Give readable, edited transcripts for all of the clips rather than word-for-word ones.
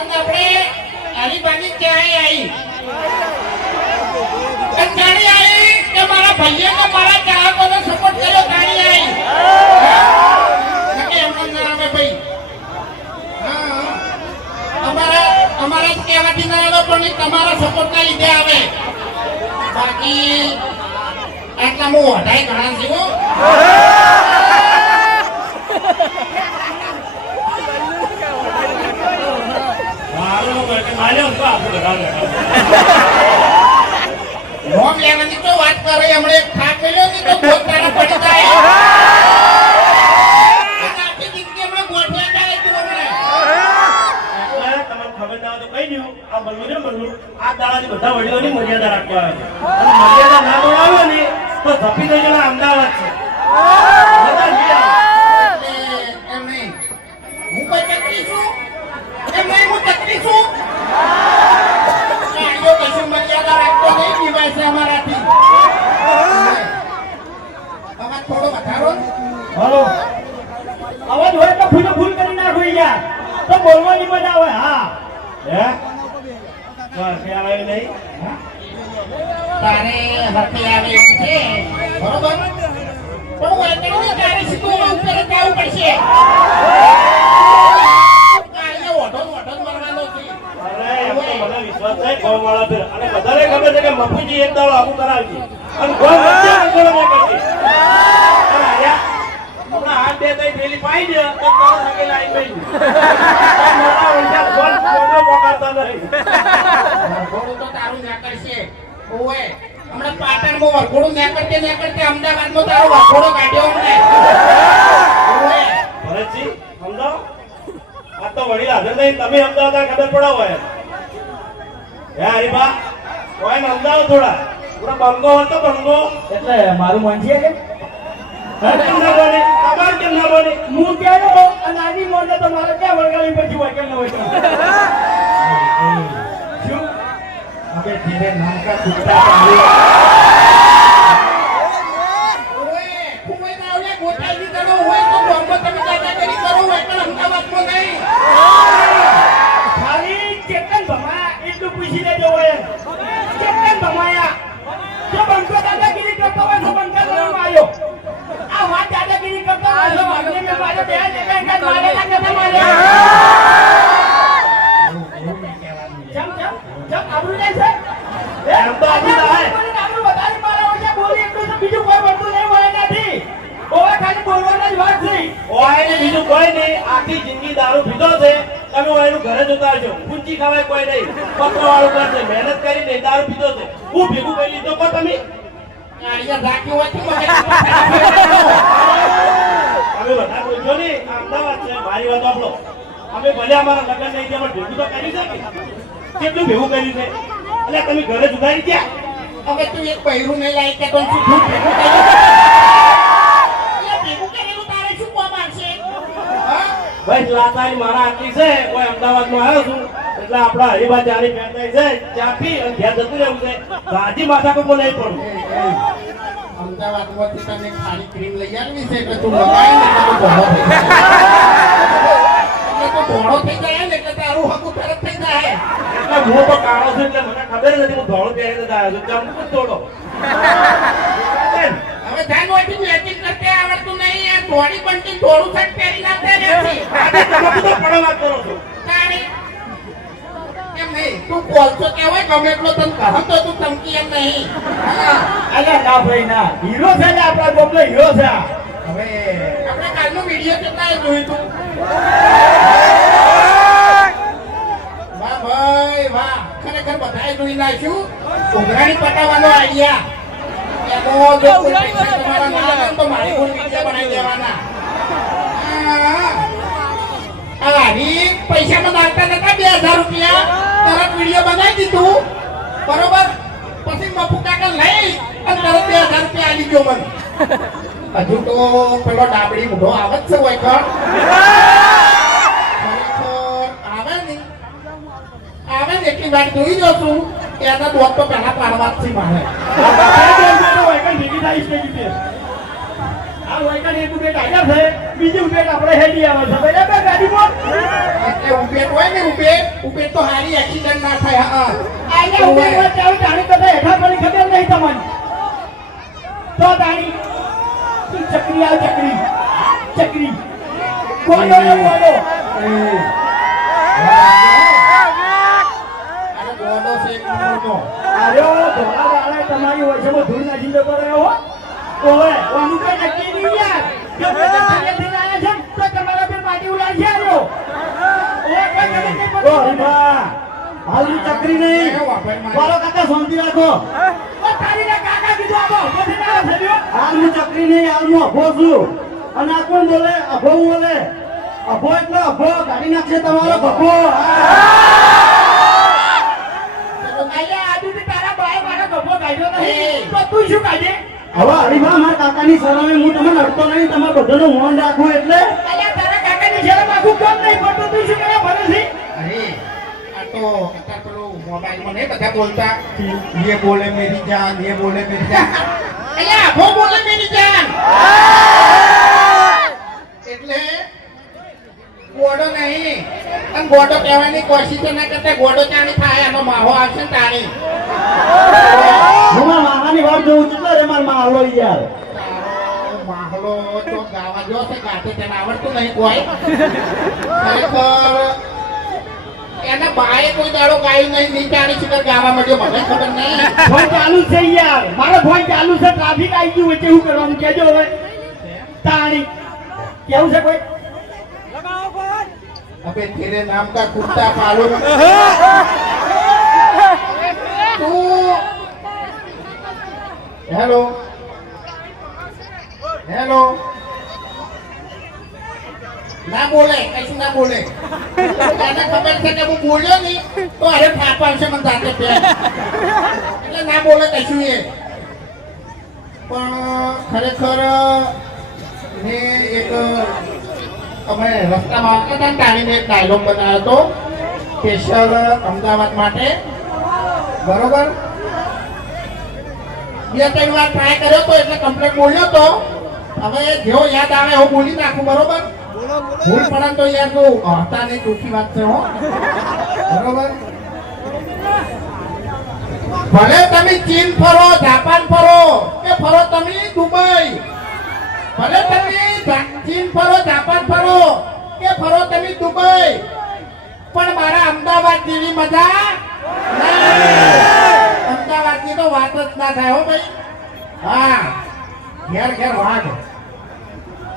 અને આપણે હરીબાની ક્યાંય આવી ગાડી આવી કે મારા ભાઈએ ને મારા ચાહકોને સપોર્ટ કર્યો ગાડી આવી એમનો ના આવે ભાઈ અમારા કહેવાથી ના આવે પણ તમારા સપોર્ટ ના લીધે આવે બાકી આટલા હું વધાય ઘણા છે નોમ લેવાની તો વાત કરે હમણે થાક મેલ્યો ની તો બહુ તારા પડી જાય આખી જિંદગી હમણે ગોઠવા જાય તું હમણે એટલે તમને ખબર ના હોય તો કહી દઉં આ બલવું ને બલવું આ દાડાની બધા વડીલોની મર્યાદા રાખવા આવે અને મર્યાદા ના દોડાવે ને તો ધપી થઈ જણા અમદાવાદ છે એમ નહીં હું કોઈ ચકરી છું એમ નહીં હું ચકરી છું કશું મર્યાદા રાખતો નહીં પીવાય છે અમારાથી અવાજ થોડો વધારો હલો અવાજ હોય તો ફૂલ ફૂલ કરી નાખો યાર તો બોલવાની મજા આવે હા હે બસ આવે નહીં તારે હરખી આવે એવું છે બરોબર પણ હું એકડું તારે શીખવું ઉપર જવું પડશે કાલે ઓઢો મરવાનો છે અરે એમ તો મને વિશ્વાસ છે ગોવાળા પર અને બધાને ખબર છે કે મફુજી એક દાડો આવું કરાવશે અને ગો વચ્ચે અંગોળો ન કરશે અને આયા હમણાં હાથ બે તઈ થેલી પાઈ દે તો તારો સકેલા આવી ગઈ મોટા ઓછા ફોન ફોટો પકડતા નહીં વરઘોડું તો તારું ના કરશે ઓએ હમણાં પાટણમાં વરઘોડું ના કરતે અમદાવાદમાં તારો વરઘોડો કાઢ્યો અમને ઓએ ભરતજી સમજાવો આ તો વડીલ હાજર નહીં તમે અમદાવાદ ખબર પડો હોય હે હરીબા કોઈ ને અમદાવાદ થોડા પૂરા બંગો હતો બંગો એટલે મારું મનજી કે કેમ ના બોલે તમાર કેમ ના બોલે હું ક્યારે અને આની મોને તો મારે ક્યાં વળગાવી પછી હોય કેમ ન હોય શું હવે ધીરે નાનકા કુકડા ચાલુ ઓએ કોઈ ના ઓલે ગોઠાઈ દીધો હોય તો બોમ્બે તમે દાદાગીરી કરો હોય પણ અમદાવાદમાં નહીં ખાલી ચેતન ભમા એટલું પૂછી લેજો હોય ચેતન ભમાયા જો બંકો દાદાગીરી કરતો હોય તો બંકા કરવામાં આવ્યો આ વાત દાદાગીરી કરતો હોય તો વાગને મે મારે બે જગ્યાએ કાઢ મારે ના કદમ માર્યા જમ આબરૂ જાય છે એમ તો આબરૂ જાય આબરૂ વધારે મારા ઓછા બોલી એટલું તો બીજું કોઈ વસ્તુ નહીં હોય નથી ઓવા ખાલી બોલવાના જ વાત છે ઓય ને બીજું કોઈ નહીં આખી જિંદગી દારૂ પીધો છે તમે ઓયનું ઘરે જતા આવજો પૂંચી ખાવાય કોઈ નહીં પત્રો વાળું કરશે મહેનત કરી નહીં દારૂ પીધો છે હું ભેગું કરી લીધો કો તમે આડિયા ઝાકી હોય તો તમે બધા બોલજો ને અમદાવાદ છે મારી વાત આપણો અમે ભલે અમારા લગ્ન નહીં થયા પણ ભેગું તો કરી શકે કેટલું ભેગું કર્યું છે એટલે તમે ઘરે જુદારી ગયા હવે તું એક પહેરું નહીં લાવી કે તો શું ભેગું કર્યું ભેગું કરેલું તારે શું કોમ આવશે હા ભાઈ લાતારી મારા આટલી છે કોઈ અમદાવાદમાં આવ્યો છું એટલે આપણા હરીબા ચારી ફેરતાઈ છે ચા પી અને ઘેર જતું રહેવું છે ગાજી માથા પર નહીં પડવું અમદાવાદમાંથી તને ખાલી ક્રીમ લઈ આવી છે એટલે તું લગાય ને તો ભોળો થઈ જાય ને એટલે તારું હકું તરત થઈ જાય એટલે હું તો કાળો છું એટલે મને ખબર નથી હું ધોળો પહેરીને જ આવ્યો છું ચમકું તોડો હવે ધ્યાન વાંચી મેચિંગ કરતે આવડતું નહીં આ થોડી બંટી થોડું શર્ટ પહેરી નાખે નથી તમે તો પડો વાત કરો છો તારી એમ નહીં તું બોલતો કેવાય ગમે એટલો તને કહમ તો તું ધમકી એમ નહીં અલ્યા ના ભાઈ ના હીરો છે ને આપણા ગોમનો હીરો છે હવે આપણે કાલનો વિડિયો કેટલા જોયું તું વાહ ભાઈ વાહ ખરેખર બધાએ જોઈ નાખ્યું ઉઘરાણી પટાવવાનો આઈડિયા એનો જો કોઈ પૈસા તમારા ના આવે તો મારી કોઈ વિડિયો બનાવી દેવાના આરી પૈસામાં નાખતા નતા 2000 રૂપિયા તરત વિડિયો બનાવી દીધું બરોબર પછી મફુ કાકા લઈ અને તરત 2000 રૂપિયા આલી ગયો મને હજુ તો પેલો ડાબડી મોઢો આવે જ છે હોય કણ આવે ને એટલી વાત જોઈ જો છું કે એના દોત તો પેલા પાડવા જ છે મારે ભેગી થાય છે હાલ વાયકા એક ઉભેટ હાજર છે બીજી ઉભેટ આપણે હેડી આવે છે બરાબર ગાડીમાં એટલે ઉભેટ હોય ને ઉભેટ તો હારી એક્સિડન્ટ ના થાય હા આયા ઉભેટ ચાલુ જાણી તો હેઠા પડી ખબર નહીં તમને તો તાણી ચકરી આવ ચકરી ગોડો અરે ગોડો છે એક નંબરનો. આયો ધોળા વાળા તમારી વચ્ચેમાં ધૂળ નાખી જતો રહ્યો હો ઓવે ઓનું કઈ નક્કી નહીં યાર ગમે તે ખાલેથી લાયા છે તો તમારા પર માટી ઉલાડશે આયો ઓવે કઈ ગમે તે ઓ હરીબા હાલની ચકરી નહીં બોલો કાકા શાંતિ રાખો ઓ તારી ને કાકા કીધું આવો પછી ના થયો હાલની ચકરી નહીં હાલમાં અભો છું અને આ કોણ બોલે અભો બોલે અભો એટલે અભો કાઢી નાખશે તમારો ભભો આયા આજુથી તારા બાય મારા ગભો કાઢ્યો નહીં તો તું શું કાઢે હવે હરીબા મારા કાકાની શરમે હું તમને અડતો નહીં તમારે બધાનું મોન રાખવું એટલે આયા તારા કાકાની શરમ આખું કામ નહીં પડતું તું શું કરે ભલે છે અરે આ તો અત્યારે પેલો મોબાઈલમાં નહીં બધા બોલતા ये बोले मेरी जान ये बोले मेरी जान અલ્યા वो बोले मेरी जान એટલે ગોડો નહીં અને ગોડો કહેવાની કોશિશ ના કરતા ગોડો ચાણી થાય એનો માહો આવશે ને તાણી હું મારા મામાની વાત જોઉં છું એટલે રે મારા માહલો યાર તારો માહલો તો ગાવા જો છે ગાતે તેને આવડતું નહીં કોઈ ખરેખર એના બાએ કોઈ દાડો ગાયું નહીં ની ચાણી શિખર ગાવા માંડ્યો મને ખબર નહીં ફોન ચાલુ છે યાર મારો ફોન ચાલુ છે ટ્રાફિક આવી ગયું વચ્ચે શું કરવાનું કેજો હવે તાણી કેવું છે કોઈ अबे तेरे नाम का कुत्ता पालो तू हेलो हेलो ना बोले ऐसे ना बोले એને ખબર છે કે હું બોલ્યો નહીં તો અરે ફાપ આવશે મને સાથે પે એટલે ના બોલે કશું એ પણ ખરેખર મેં એક અમે રસ્તામાં આવતા હતા ટાણીને એક ડાયલોગ બનાવ્યો હતો સ્પેશિયલ અમદાવાદ માટે બરોબર 2-3 વાર ટ્રાય કર્યો તો એટલે કમ્પ્લીટ બોલ્યો તો હવે જેવો યાદ આવે હું બોલી નાખું બરોબર ભૂલ પડે તો યાર તો હતા નહીં દુઃખી વાત છે હો બરોબર ભલે તમે ચીન ફરો જાપાન ફરો કે ફરો તમે દુબઈ ભલે તમે ચીન ફરો જાપાન ફરો કે ફરો તમે દુબઈ પણ મારા અમદાવાદ જેવી મજા અમદાવાદ ની તો વાત જ ના થાય હો ભાઈ હા ઘેર ઘેર વાઘ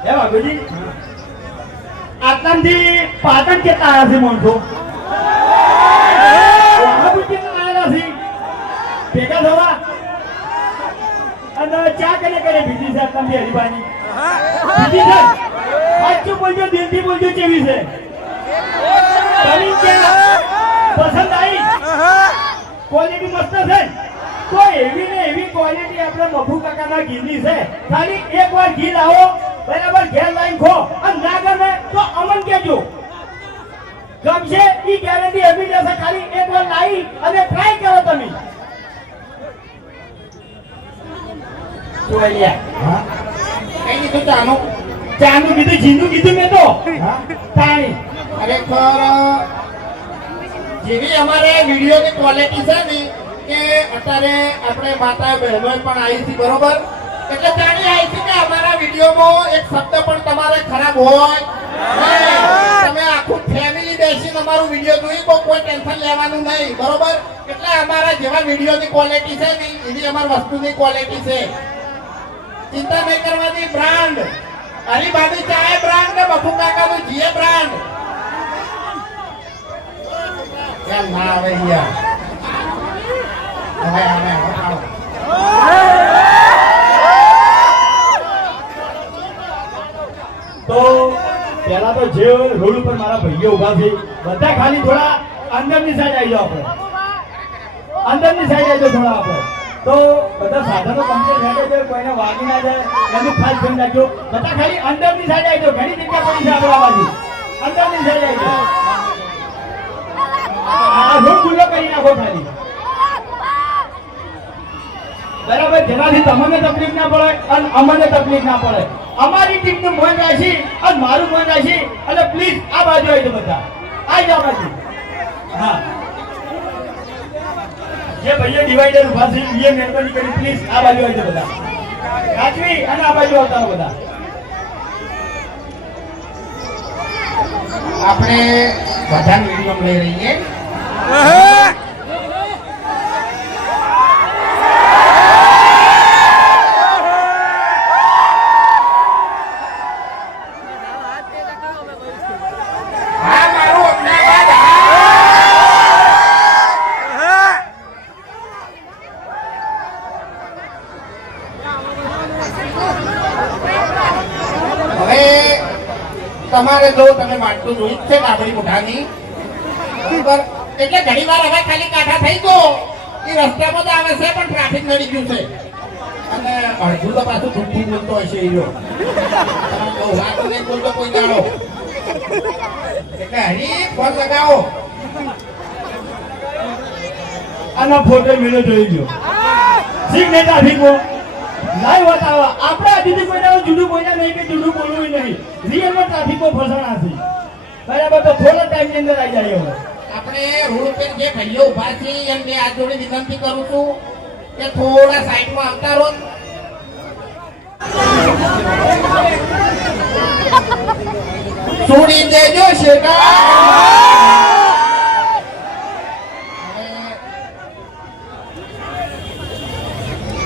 એ બાબુજી આટલામથી પાટણ કેટલા આવ્યા છે મોનસો કેટલા આવ્યા છે ભેગા થવા અને ચા કરે બીજી છે આટલામથી હરિભાઈની બીજી છે સાચું બોલજો દિલથી બોલજો કેવી છે તમે ક્યાં પસંદ આવી ક્વોલિટી મસ્ત છે તો એવી ને એવી ક્વોલિટી આપણે મફુ કાકાના ઘીની છે ખાલી એકવાર ઘી લાવો બરાબર ઘેર લાઈન ખો અને ના ગમે તો અમન કેજો ગમશે ઈ ગેરંટી એવી જશે ખાલી એકવાર લાવી અને ટ્રાય કરો તમે જોયા હા કઈ નહીં ચાનો ચાનું કીધું જીનું કીધું મેં તો હા તાણી ખરેખર જેવી અમારે વિડીયોની ક્વોલિટી છે ને કે અત્યારે આપણે માતા બહેનો પણ આવી છે બરોબર એટલે જાણી આવી છે કે અમારા વિડીયોમાં એક શબ્દ પણ તમારે ખરાબ હોય નહીં. તમે આખું ફેમિલી બેસીને અમારું વિડીયો જોઈ કોઈ ટેન્શન લેવાનું નહીં બરોબર એટલે અમારા જેવા વિડીયોની ક્વોલિટી છે ને એવી અમારી વસ્તુની ક્વોલિટી છે ચિંતા નહીં કરવાની બ્રાન્ડ હરીબાબી ચાય બ્રાન્ડ ને બફુ કાકાનું જીએ બ્રાન્ડ કેમ ના આવે યાર હવે અમે તો પહેલા તો જે રોડ ઉપર મારા ભાઈઓ ઉભા છે બધા ખાલી થોડા અંદરની સાઈડ આવી જાઓ આપણે અંદરની સાઈડ આવી જાઓ થોડા આપણે તો બધા સાધનો કમ્પ્લીટ થઈ જાય કોઈને વાગી ના જાય એનું ખાસ ધ્યાન રાખજો બધા ખાલી અંદરની સાઈડ આવી જાઓ ઘણી જગ્યા પડી છે આપણા બાજુ અંદરની સાઈડ આવી જાઓ આ રોડ ખુલ્લો કરી નાખો ખાલી બરાબર જેનાથી તમને તકલીફ ના પડે અને અમને તકલીફ ના પડે અમારી ટીમનું મન રાખી અને મારું મન રાખી અને પ્લીઝ આ બાજુ આવી દો બધા આ જાઓ બાજુ હા જે ભાઈઓ ડિવાઈડર ઉભા છે એ મહેરબાની કરી પ્લીઝ આ બાજુ આવી દો બધા રાજવી અને આ બાજુ આવતા રહો બધા આપણે બધા વિડીયો લઈ રહીએ હા મારું અમદાવાદ હવે તમારે જો તમે માટલું જોઈ જ છે કાબડી મોઢાની બરાબર એટલે ઘણી વાર હવે ખાલી કાંઠા થઈ ગયો એ રસ્તામાં તો આવે છે પણ ટ્રાફિક નડી ગયું છે અને અડધું તો પાછું જુઠ્ઠું બોલતો હશે એ રહ્યો બહુ વાત નહીં બોલતો કોઈ દાડો એટલે હરી ફોન લગાવો આનો ફોટો મેળો જોઈ લો સિગ્નેચર ટ્રાફિકો લાઈવ બતાવો આપણે આજથી કોઈને જુદું બોલ્યા નહીં કે જુદું બોલવું નહીં રિયલમાં ટ્રાફિકો ફસાણા છે બરાબર તો થોડા ટાઈમની અંદર આવી જાય હવે આપણે રોડ ઉપર જે ભાઈઓ ઉભા છે એમને આ જોડે વિનંતી કરું છું કે થોડા સાઈડમાં આવતા રહો છોડી દેજો શેઠા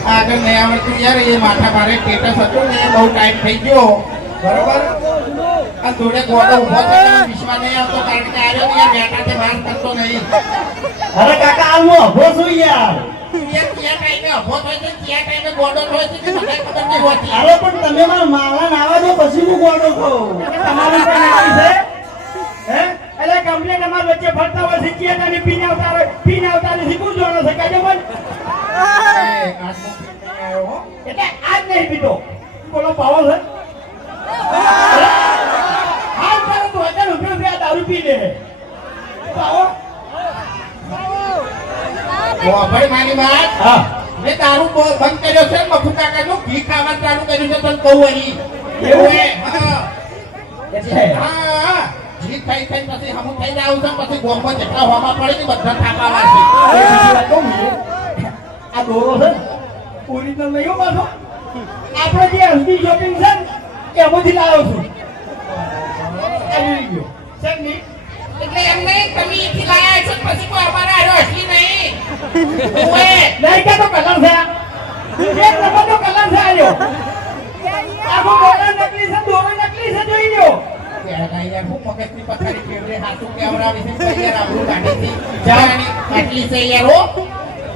આગળ નહીં આવડતું યાર એ માથા મારે સ્ટેટસ હતું ને બહુ ટાઈમ થઈ ગયો બરોબર આ જોડે ગોડો ઉભો થયો વિશ્વાસ નહીં આવતો કારણ કે આવ્યો યાર બેટા તે વાત કરતો નહીં અરે કાકા આ હું અભો છું યાર યાર ક્યાં ટાઈમે ઉભો થાય છે ક્યાં ટાઈમે ગોડો થાય છે મને ખબર નહીં હોતી અરે પણ તમે મારા માવા નાવા દો પછી હું ગોડો છું તમારું પણ નક્કી છે હે એટલે કમ્પ્લેન અમાર વચ્ચે ફરતા હોય છે કે તમે પીને આવતા નથી કોણ જોડો છે કાજો મન એટલે આજ નહીં પીતો બોલો પાવો છે હાલ તારે તો હજાર રૂપિયા દારૂ પી લે પાવો ભાઈ મારી વાત હા મેં દારૂ બંધ કર્યો છે મફુ કાકાનું ઘી ખાવાનું ચાલુ કર્યું છે તને કહું અહીં એવું હે હા એટલે હા જી થઈ થઈ પછી હમું થઈ જાવ છે પછી ગોમમાં જેટલા હોવા પડે ને બધા થાપાવા છે બીજી વાત કહું ને, આ દોરો છે ને ઓરિજિનલ નહીં હો પાછો આપણે જે હલ્દી શોપિંગ છે ને એમાંથી લાવ્યો છું આવી ગયો સંગી એટલે એમ નહીં તમે એથી લાયા છો પછી કોઈ અમારા આવ્યો હસી નહીં ઓએ નહીં કે તો કલર છે એક નંબરનો કલર છે આલ્યો આખો મોડલ નકલી છે દોરો નકલી છે જોઈ લ્યો યાર હું મગજની પથારી ફેવરે હાથું કેવરાવી છે તો યાર આપણું ગાડીથી જાણી આટલી છે યાર હો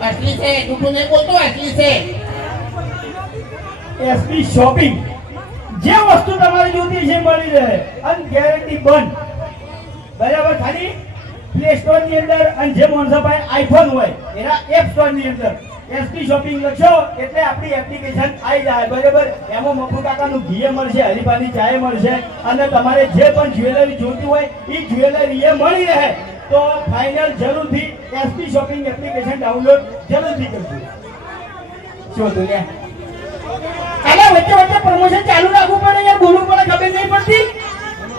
આટલી છે જૂઠું નહીં બોલતો આટલી છે એસપી શોપિંગ જે વસ્તુ તમારે જોતી છે મળી રહે અને ગેરંટી બંધ બરાબર ખાલી પ્લે સ્ટોર ની અંદર અને જે માણસો પાસે આઈફોન હોય એના એપ સ્ટોર ની અંદર એસપી શોપિંગ લખશો એટલે આપણી એપ્લિકેશન આવી જાય બરાબર એમાં મફુ કાકાનું ઘી મળશે હરીફાની ચાય મળશે અને તમારે જે પણ જ્વેલરી જોતી હોય એ જ્વેલરી એ મળી રહે તો ફાઇનલ જરૂરથી એસપી શોપિંગ એપ્લિકેશન ડાઉનલોડ જરૂરથી કરજો શું તું અરે વચ્ચે વચ્ચે પ્રમોશન ચાલુ રાખવું પડે યાર બોલવું પડે ખબર નહીં પડતી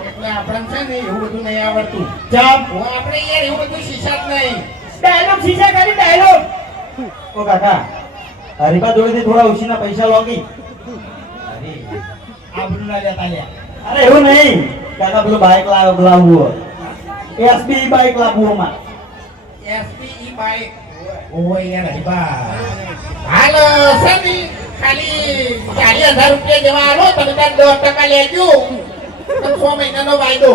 એટલે આપણને છે ને એવું બધું નહીં આવડતું ચાપ આપણે યાર એવું બધું શીશાત નહીં ડાયલોગ શીશા ખાલી ડાયલોગ ઓ કાકા હરીફા જોડેથી થોડા ઉછીના પૈસા લોગી આબરૂ ના લેતા લ્યા અરે એવું નહીં કાકા પેલું બાઇક લાવવું એસબી બાઇક લાવવું અમારે એસપી બાઈક ઓય યાર હરીબા હાલ સની ખાલી 40,000 રૂપિયા જેવા આલો તમે તાર 10% લેજો તો 6 મહિનાનો વાયદો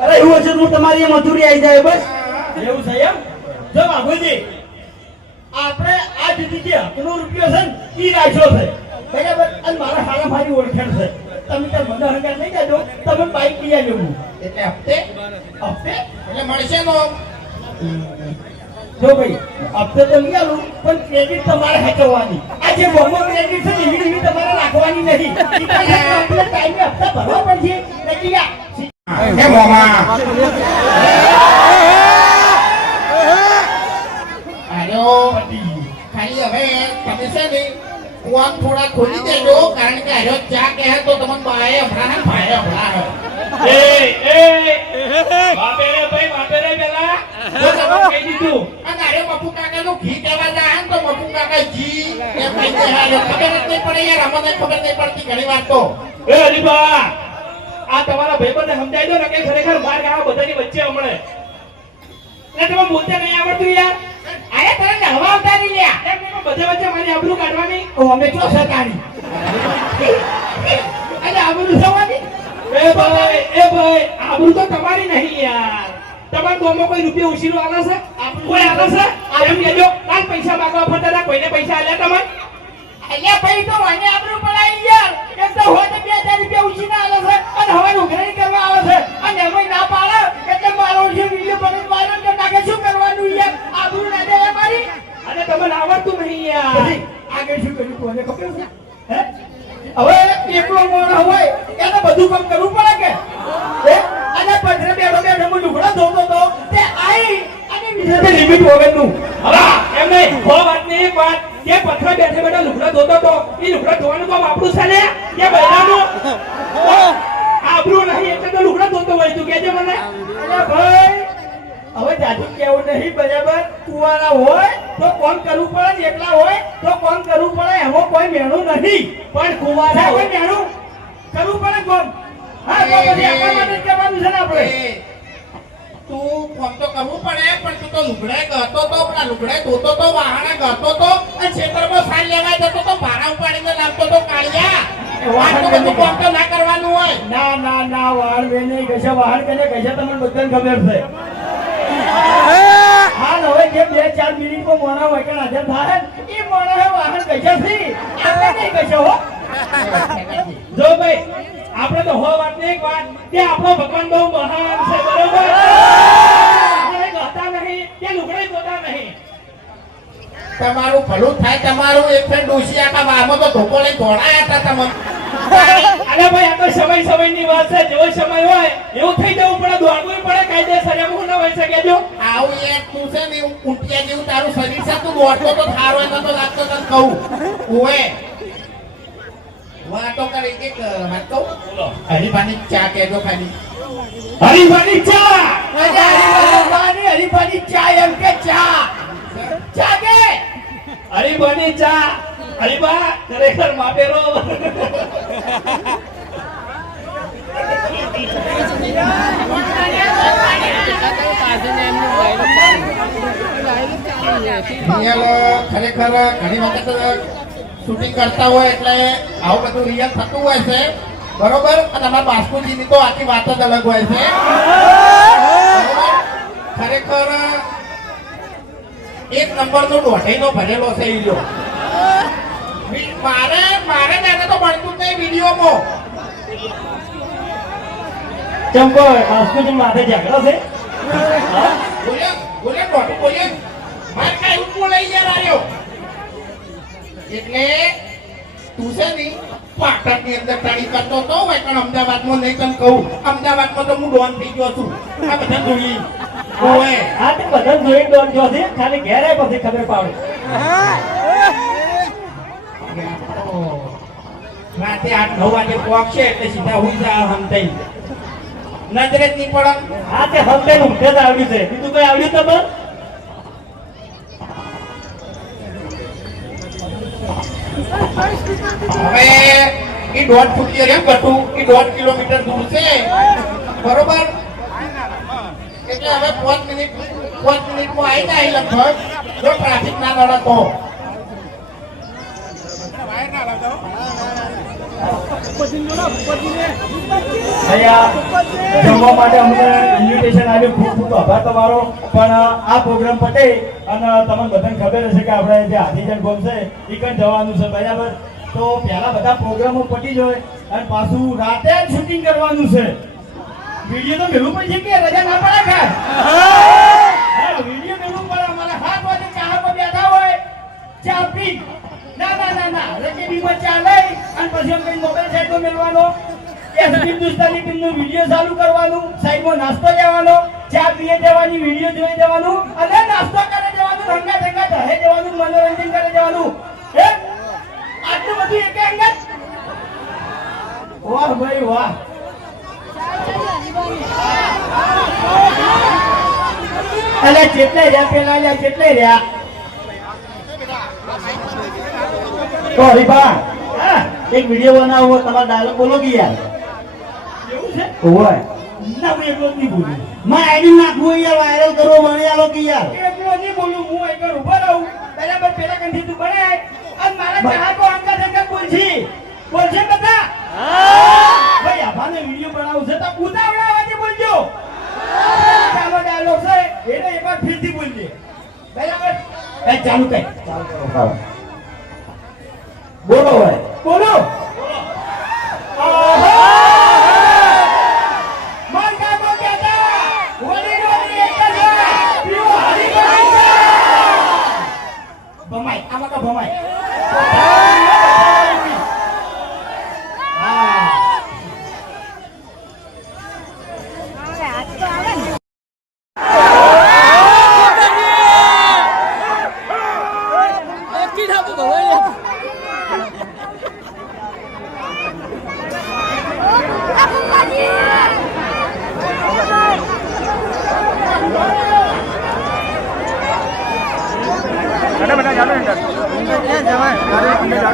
અરે એવું હશે તો તમારી મજૂરી આવી જાય બસ એવું છે એમ જો બાબુજી આપણે આ દીધી જે હકનો રૂપિયો છે ને ઈ રાખ્યો છે બરાબર અને મારા હારા મારી ઓળખાણ છે તમે તાર મને હંગાર નહીં જાજો તમે બાઈક લઈ આવજો એટલે હપ્તે એટલે મળશે નો જો ભાઈ હપ્તે તો લઈ આવું પણ ક્રેડિટ તમારે હાચવવાની આ જે બોમ્બો ક્રેડિટ છે ને એવી તમારે રાખવાની નહીં ઈ પાછા આપણે ટાઈમે હપ્તા ભરવા પડશે એટલે હે મોમા આજો ખાલી હવે તમે છે ને કોમ થોડા ખોલી દેજો કારણ કે આયો ચા કહે તો તમને બાએ હમણાં ને ભાઈ હમણાં એ બાપે રે ભાઈ બાપે રે પેલા તો તમે કહી દીધું અને અરે મફુ કાકાનું ઘી કહેવા જાય ને તો મફુ કાકા જી એ ભાઈ કે હાલો ખબર જ નહીં પડે યાર અમને ખબર નહીં પડતી ઘણી વાર તો એ હરીબા આ તમારા ભાઈબંધને સમજાઈ દો ને કે ખરેખર માર ગાવા બધાની વચ્ચે હમણે એટલે તમે બોલતે નહીં આવડતું યાર અરે તને નહવા આવતા નહીં લ્યા એમ નહીં પણ બધે વચ્ચે મારી આબરૂ કાઢવાની ઓ અમે ચો સરકારી અરે આબરૂ સવાની એ ભાઈ આબરૂ તો તમારી નહીં યાર તમારા ગામમાં કોઈ રૂપિયા ઉછીનો આલે છે કોઈ આલે છે એમ કહેજો કાલ પૈસા માંગવા ફરતા હતા કોઈને પૈસા આલ્યા તમે અલ્યા ભાઈ તો મને આબરૂ પડાઈ યાર એક તો હોય તો 2000 રૂપિયા ઉછીના આલે છે અને હવે ઉઘરાણી કરવા આવે છે અને એમાં ના પાડે એટલે મારો જે વિડિયો બની મારો તો નાકે શું કરવાનું યાર આબરૂ ના દે મારી અને તમને આવડતું નહીં યાર પછી આગળ શું કર્યું કોને ખબર છે હે હવે એકલો મોણો હોય એને બધું કામ કરવું પડે કે હે અને પથરે બેડો બેડો મુ લુગડા ધોતો તો તે આઈ અને વિશે લિમિટ વગરનું હવે એમ નહીં હો વાતની એક વાત કે પથરા બેઠે બેઠા લુગડા ધોતો તો એ લુગડા ધોવાનું કામ આપણું છે ને કે બૈરાનું આબરૂ નહીં એટલે તો લુગડા ધોતો હોય તું કહેજે મને અરે ભાઈ હવે જાજુ કેવું નહીં બરાબર કુવાના હોય તો કોમ કરવું પડે ને એકલા હોય તો કોમ કરવું પડે એમાં કોઈ મેણું નહીં પણ કુવાના કોઈ મેણું કરવું પડે કોમ હા તો પછી આપણા માટે જ કરવાનું છે ને આપણે તું કોમ તો કરવું પડે પણ તું તો લુગડે ગતો તો પેલા લુગડે ધોતો તો વાહણે ગતો તો અને ખેતરમાં સાલ લેવા જતો તો ભારા ઉપાડીને લાવતો તો કાળિયા વાહણ બધું કોમ તો ના કરવાનું હોય ના ના ના વાહણ વે નહીં કશે વાહણ કને કશે તમને બધાને ખબર છે હાલ હવે જે 2-4 મિનિટમાં મોણા વૈકણ હાજર થાય એ મોણા હે વાહણ કશે છે આપણે નહીં કશે હો જો ભાઈ આપણે તો હો વાતની એક વાત કે આપણો ભગવાન બહુ મહાન છે બરોબર આપણે ગતા નહીં કે લુગડા ધોતા નહીં તમારું ભલું થાય તમારું એક ફ્રેન્ડ ડોશી આખા વારમાં તો ધોકો લઈ દોડાયા હતા તમે અરે ભાઈ આ તો સમયની વાત છે જેવો સમય હોય એવું થઈ જવું પડે દોડવું પડે કાયદેસર એમ હું ના હોય શકે જો આવું યાર તું છે ને ઊંટિયા જેવું તારું શરીર છે તું દોડતો તો થારો એ નતો લાગતો તને કહું ઓએ વાતો કરી કે વાત કહું બોલો હરીફાની ચા કહેજો ખાલી હરીફાની ચા અરે હરીફાની ચા એમ કે ચા ચા કે હરીફાની ચા હરીફા ખરેખર માપેરો ખરેખર ઘણી વખત શૂટિંગ કરતા હોય એટલે આવું બધું રિયલ થતું હોય છે બરોબર અને અમારા બાસ્કુજીની તો આખી વાત જ અલગ હોય છે ખરેખર એક નંબરનો દોઢાઈનો ભરેલો છે ઈ લ્યો મારે તેને તો મળતું જ નહીં વિડીયોમાં ચંપો બાસ્કુજી માથે ઝઘડો છે બોલે દોઢું બોલે મારે કઈ ઉપર લઈ યાર આવ્યો એટલે તું છે ને પાટણની અંદર તાળી કરતો તો હોય પણ અમદાવાદમાં નહીં તને કહું અમદાવાદમાં તો હું ડોન થઈ ગયો છું આ બધા જોઈ ઓય આ તે બધા જોઈ દોડ જો છે ખાલી ઘેર આય પછી ખબર પાડે રાતે 8-9 વાગે પહોંચશે એટલે સીધા હુઈ જા હમતાઈ નજરે જ નહીં પડે આ તે હમતે ઊંઘે જ આવડ્યું છે બીજું કોઈ આવડ્યું તો બસ હવે એ 1.5 ફૂટ એમ બટું એ 1.5 કિલોમીટર દૂર છે બરોબર એટલે હવે 5 મિનિટમાં આવી જાય લગભગ જો ટ્રાફિક ના લડે તો જમવા માટે અમને ઇન્વિટેશન આવ્યું ખૂબ ખૂબ આભાર તમારો પણ આ પ્રોગ્રામ પતે અને તમને બધાને ખબર હશે કે આપણે જે હાથીજન ગોમ છે એ કઈ જવાનું છે બરાબર તો પહેલા બધા પ્રોગ્રામો પતી જાય અને પાછું રાતે જ શૂટિંગ કરવાનું છે વિડીયો તો મેળવું પડશે કે રજા ના પડે ખાસ હા વિડીયો મેળવું પડે અમારે 7 વાગે ચા પર બેઠા હોય ચા પી ના રકેબીમાં ચા લઈ અને પછી અમે મોબાઈલ સાઈડમાં મેળવાનો હિન્દુસ્તાની ટીમનું વિડીયો ચાલુ કરવાનું સાઈડમાં નાસ્તો લેવાનો ચા પીએ જવાની વિડીયો જોઈ જવાનું અને નાસ્તો કરે જવાનું રંગા રહે જવાનું મનોરંજન કરે જવાનું હે આટલું બધું એકે અંગત વાહ ભાઈ વાહ અલે કેટલે રહ્યા પેલા લ્યા કેટલે રહ્યા તો હરીબા હા એક વિડીયો બનાવો તમારો ડાયલોગ બોલો કે યાર એવું છે ઓય ના હું એટલો જ નહીં બોલું માં આઈડી નાખવું યાર વાયરલ કરવો મને આલો કે યાર એટલો નહીં બોલું હું એક ઉભો રહું બરાબર પેલા કંઠી તું બનાય અને મારા ચાહકો અંગત બોલશી બધા ભાઈ આભાને વિડિયો બનાવવું છે તો ઉતાવળાવાથી બોલજો ચાલો ડાયલોગ છે એને એકવાર ફરીથી બોલજે બરાબર એ ચાલુ કર બોલો હોય બોલો મન કાકો કહેતા વળી વળી એક જ પીઓ હરી ભમાય આમાં તો ભમાય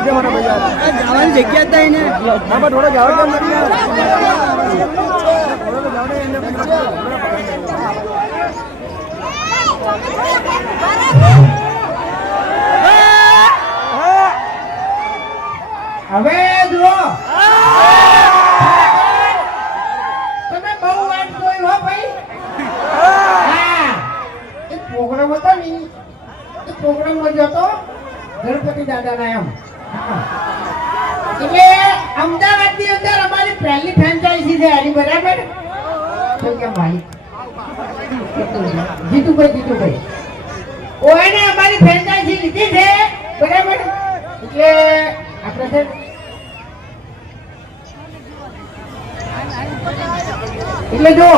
જવાની જગ્યા જ નહીં ને થોડો જવા હવે જુઓ તમે બહુ વાત જોઈ હો ભાઈ હા એક પ્રોગ્રામ હતો ને એ પ્રોગ્રામમાં જતો ગણપતિ દાદાના એમ એટલે અમદાવાદની અંદર અમારી પહેલી ફ્રેન્ચાઇઝી છે આની બરાબર તો કે માલિક જીતુભાઈ ઓને અમારી ફ્રેન્ચાઇઝી લીધી છે બરાબર એટલે આપણે છે એટલે જો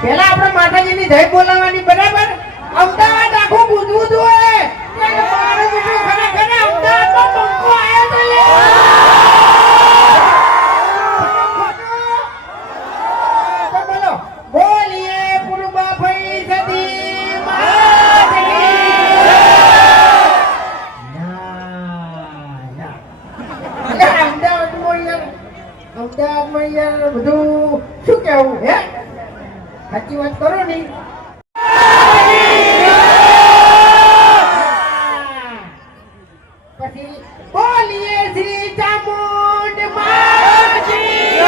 પેલા આપણે માતાજીની જય બોલાવવાની બરાબર અમદાવાદ આખું ગુંજવું જોઈએ મારું બીજું ખરેખર અમદાવાદમાં પંખો આવ્યો તો તો બોલો બોલીએ પુરબા ભાઈ સદી અમદાવાદમાં યાર બધું શું કેવું હે સાચી વાત કરો ને પછી બોલીએ શ્રી ચામુંડ માજી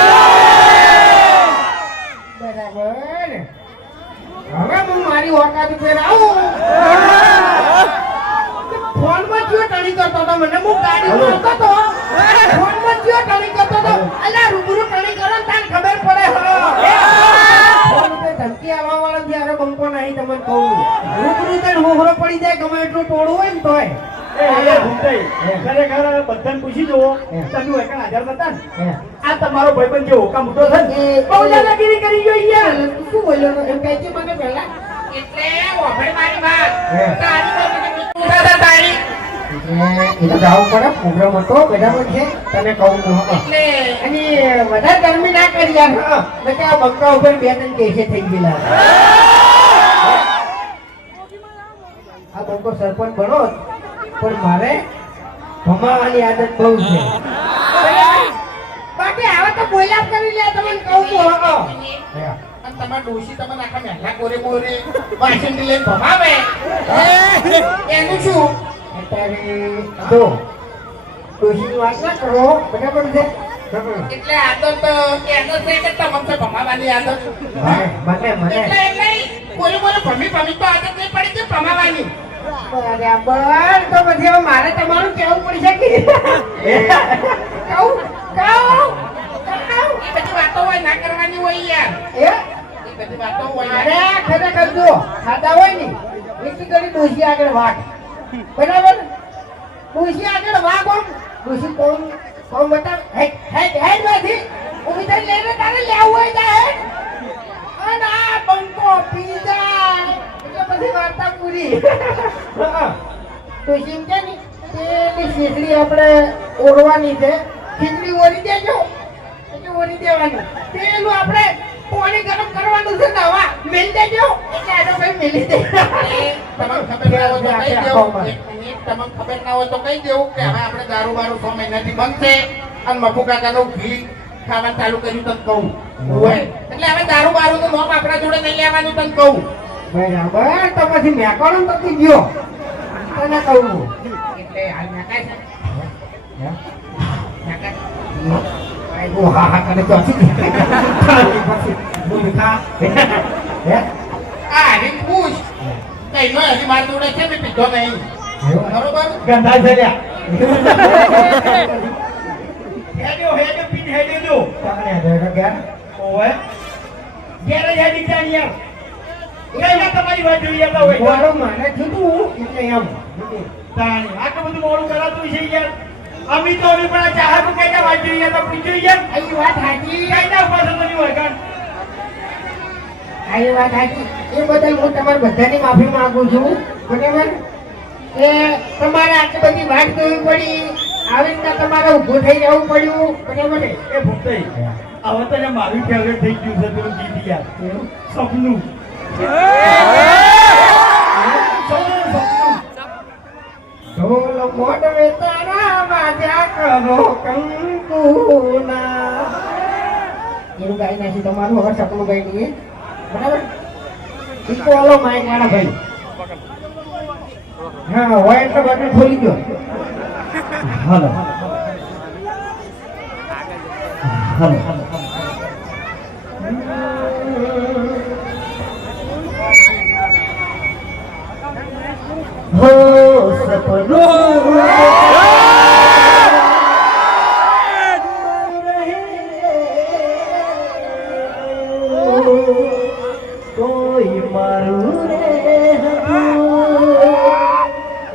બરાબર હવે હું મારી ઓકાત ઉપર આવું ફોનમાં કયો ટણી કરતો હતો મને હું ગાડી મારતો હતો ફોનમાં કયો ટણી કરતો હતો અલા રૂબરૂ ટણી કરો ને તાર ખબર પડે ફોન ઉપર ધમકી આવવા વાળા જ્યારે બંકો નહીં તમને કહું રૂબરૂ તને હોહરો પડી જાય ગમે એટલું ટોળું હોય ને તોય ખરેખર બધાને પૂછી જુઓ તમે એકણ હાજર નતા ને આ તમારો ભાઈબંધ જે હોકા મોટો છે ને બહુ દાદાગીરી કરી ગયો યાર શું બોલ્યો એમ કહે છે મને પહેલા એટલે ઓભળ મારી વાત તારી તો દાદા તારી એટલે જાવું પડે પ્રોગ્રામ હતો બરાબર છે તને કહું છું એટલે અને વધારે ગરમી ના કરી યાર મેં કે આ બંકા ઉપર બે ત્રણ કેસે થઈ ગયેલા આ બંકો સરપંચ બનો પણ મારે ભમાવાની આદત બહુ છે બાકી હવે તો બોલ્યા કરી લે તમને કહું છું અને તમાર ડોશી તમને આખા મહેલા કોરે મોરે વાસણ લઈને ભમાવે એનું શું અત્યારે જો ડોશીની વાત ના કરો બરાબર છે એટલે આદત એનો છે કે તમને ભમાવાની આદત મને એટલે કોરે મોરે ભમી તો આદત નહીં પડી છે ભમાવાની બરાબર તો પછી હવે મારે તમારું કેવું પડશે કે કહું એ બધી વાતો હોય ના કરવાની હોય યાર એ બધી વાતો હોય અરે ખરેખર જો ખાતા હોય ને એટલી ઘડી ડોશી આગળ વાગ બરાબર ડોશી આગળ વાગ આમ ડોશી કોણ બતાવ હેડ નથી ઊભી થઈ લઈને તારે લેવું હોય જાય અને આ બંકો પી જાય એટલે પછી વાર્તા પૂરી ડોશી એમ કે ને પેલી શીતળી આપણે ઓળવાની છે. ખીચડી ઓળી દેજો. એટલે ઓળી દેવાનું. પેલું આપણે પાણી ગરમ કરવાનું છે નવા. મેલ દેજો. એટલે આનો ભાઈ મેલી દે. તમને ખબર ના હોય તો કહી દેવું. એક મિનિટ, તમને ખબર ના હોય તો કહી દેવું કે હવે આપણે દારૂ બારૂ 6 મહિનાથી બંધ છે અને મફુ કાકાનું ઘી ખાવાનું ચાલુ કર્યું તને કહું. હોય. એટલે હવે દારૂ બારૂ નું નામ આપણા જોડે નહીં આવવાનું તને કહું. બરાબર. તો પછી મેકોડો નથી ગયો. તને કહું. એટલે હાલ નાખાય છે. નાખાય. આઈ હા હા કરે તો પછી ભૂમિકા હે આ રીત પૂછ. કઈ નો હજી મારી જોડે છે મેં પીધો નહીં. બરોબર? ગંધા થયા હેડો પીન હેડો દો તમને હેડો કે ઓય ઘેર હેડી જાણ્યા કઈ તમારી વાત જોઈએ તો હોય બોલો મને કીધું એટલે એમ તાણી આટલું બધું મોડું કરાતું છે યાર અમી તો અમે પણ ચાહા તો કઈના વાત જોઈએ તો પૂછ્યું યાર આઈ વાત હાજી કઈના ઉપર તમને હોય કાન આઈ વાત હાજી એ બદલ હું તમાર બધાની માફી માંગુ છું બરાબર કે તમારે આટલી બધી વાત કરવી પડી આવી રીતના તમારે ઊભું થઈ જવું પડ્યું બરાબર ને એ ભૂખઈ હવે તને મારું ફેવરેટ થઈ ગયું છે પેલું ગીત યાર સપનું ઢોલ મોડવે તારા વાજા કરો કંકુના એવું ગાઈ નાખી તમારું હવે સપનું ગાઈ દઈએ બરાબર ઈકો વાળો માઇક વાળા ભાઈ હા હોય એટલે બટન ખોલી ગયો હાલો હાલો हो सपनों कोई मारू रे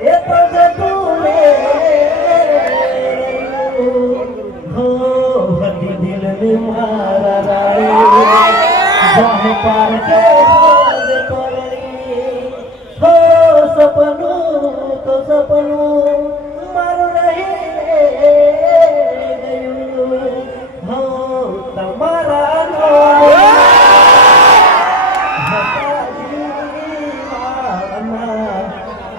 ये तो जतूरे हो हदी दिल में मारा रानी जाहे पार के हो सपनों तो सपनों मारू रहे गયું हो તમારા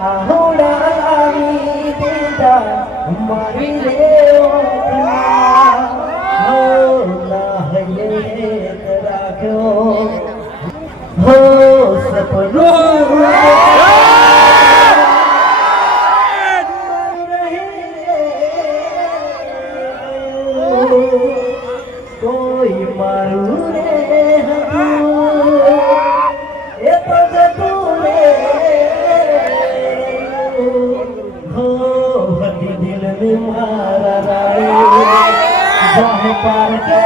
આહોડા લાવી દીધા મારી લેવા હો ના હૈયે રાખ્યો હો સપનું કોઈ મારું રે હતું એ તો જતું રે હો હતી દિલ મારા રાણી જાહે પાર કે